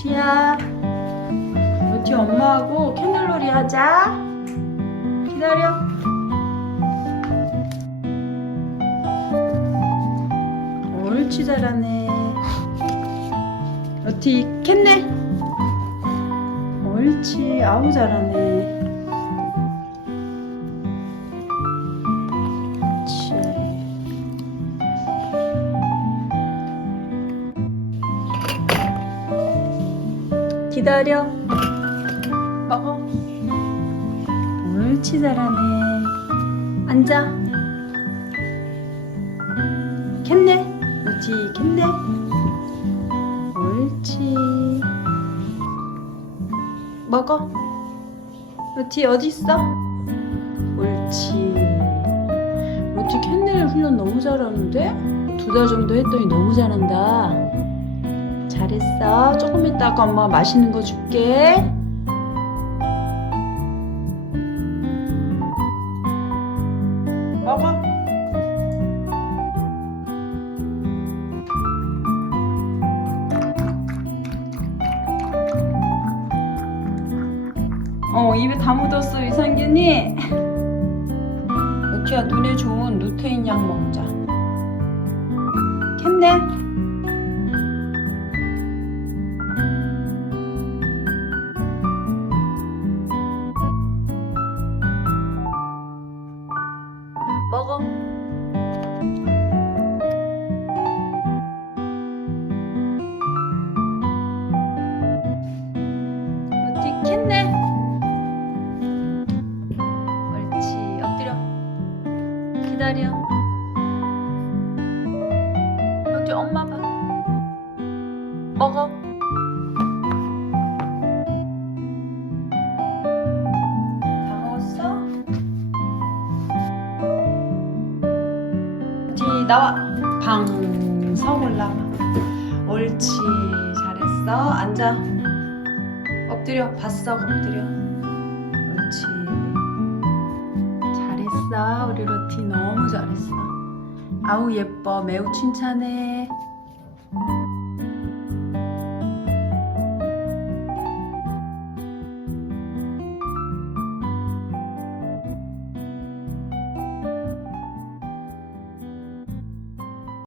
로티야. 로티 엄마하고 캐널놀이 하자. 기다려. 옳지 잘하네. 로티 캔네. 옳지 아우 잘하네. 기다려. 먹어. 옳지 잘하네. 앉아. 캔네. 옳지 캔네. 옳지. 먹어. 로티 어디 있어? 옳지. 로티 캔넬 훈련 너무 잘하는데? 두 달 정도 했더니 너무 잘한다. 잘했어. 조금 있다가 엄마 맛있는 거 줄게. 먹어. 어, 입에 다 묻었어, 유산균이. 로티야, 눈에 좋은 루테인 약 먹자. 캔네. 먹어. 로티 캔네. 옳지. 엎드려. 기다려. 로티 엄마 봐. 먹어. 나와. 방석 올라와. 옳지 잘했어. 앉아. 엎드려. 바싹 엎드려. 옳지. 잘했어. 우리 로티 너무 잘했어. 아우 예뻐. 매우 칭찬해